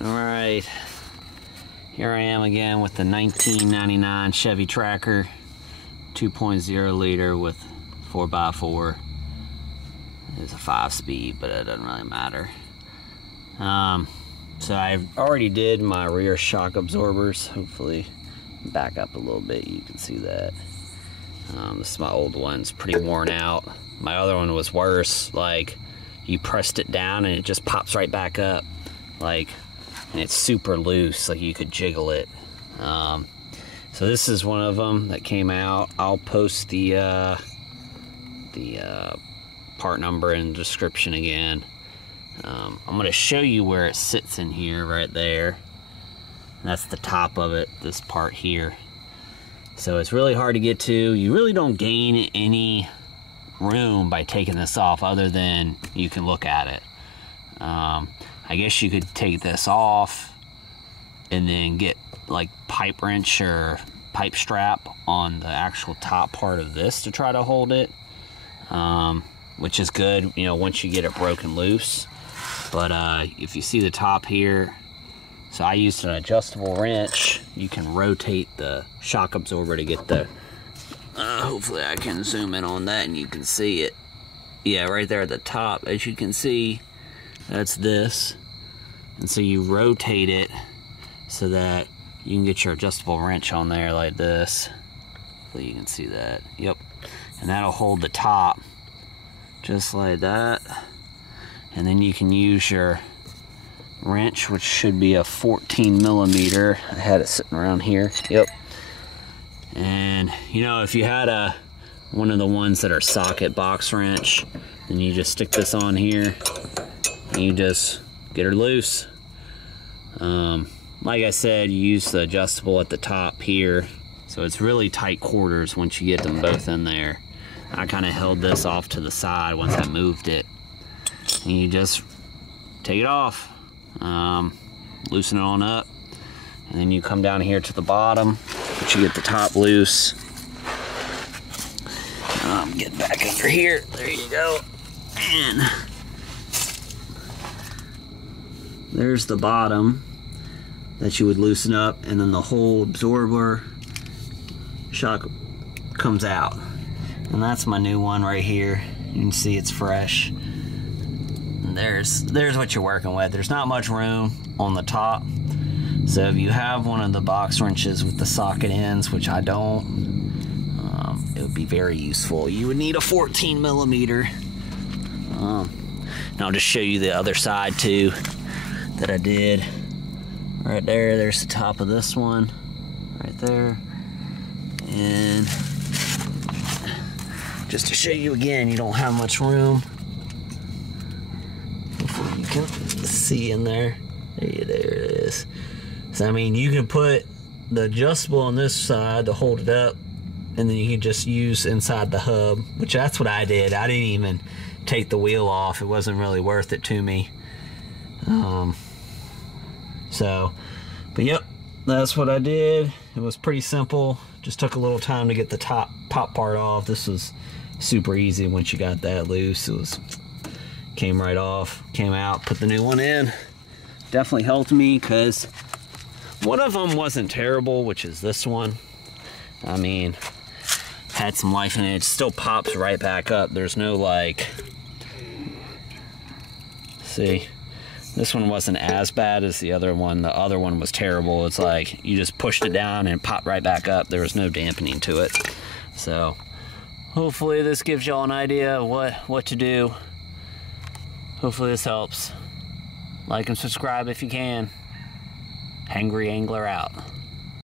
Alright, here I am again with the 1999 Chevy Tracker, 2.0 liter with 4x4. It's a 5-speed, but it doesn't really matter. So I already did my rear shock absorbers. Hopefully, back up a little bit, you can see that. This is my old one, it's pretty worn out. My other one was worse, like you pressed it down and it just pops right back up. Like, and it's super loose, like you could jiggle it. So this is one of them that came out. I'll post the part number in the description again. I'm going to show you where it sits in here, right there. And that's the top of it, this part here. So it's really hard to get to. You really don't gain any room by taking this off, other than you can look at it. I guess you could take this off and then get like pipe wrench or pipe strap on the actual top part of this to try to hold it, which is good, you know, once you get it broken loose. But if you see the top here, so I used an adjustable wrench. You can rotate the shock absorber to get the, hopefully I can zoom in on that and you can see it. Yeah, right there at the top, as you can see, that's this. And so you rotate it so that you can get your adjustable wrench on there like this. Hopefully you can see that. Yep. And that'll hold the top just like that. And then you can use your wrench, which should be a 14 millimeter. I had it sitting around here. Yep. And you know, if you had one of the ones that are socket box wrench, then you just stick this on here and you just get her loose. Like I said, you use the adjustable at the top here, so it's really tight quarters once you get them both in there. I kind of held this off to the side once I moved it, and you just take it off, loosen it on up, and then you come down here to the bottom, but you get the top loose. Get back under here, there you go, and there's the bottom that you would loosen up, and then the whole absorber shock comes out. And that's my new one right here. You can see it's fresh. And there's what you're working with. There's not much room on the top. So if you have one of the box wrenches with the socket ends, which I don't, it would be very useful. You would need a 14 millimeter. And I'll just show you the other side too that I did. Right there, there's the top of this one, right there. And just to show you again, you don't have much room. Hopefully you can see in there. There it is. So I mean, you can put the adjustable on this side to hold it up, and then you can just use inside the hub, which that's what I did. I didn't even take the wheel off. It wasn't really worth it to me. But yep, that's what I did. It was pretty simple. Just took a little time to get the top part off. This was super easy once you got that loose. It came right off, came out, put the new one in. Definitely helped me, because one of them wasn't terrible, which is this one. I mean, had some life in it. It still pops right back up. There's no like, see, this one wasn't as bad as the other one. The other one was terrible. It's like you just pushed it down and it popped right back up. There was no dampening to it. So hopefully this gives y'all an idea of what to do. Hopefully this helps. Like and subscribe if you can. Hangry Angler out.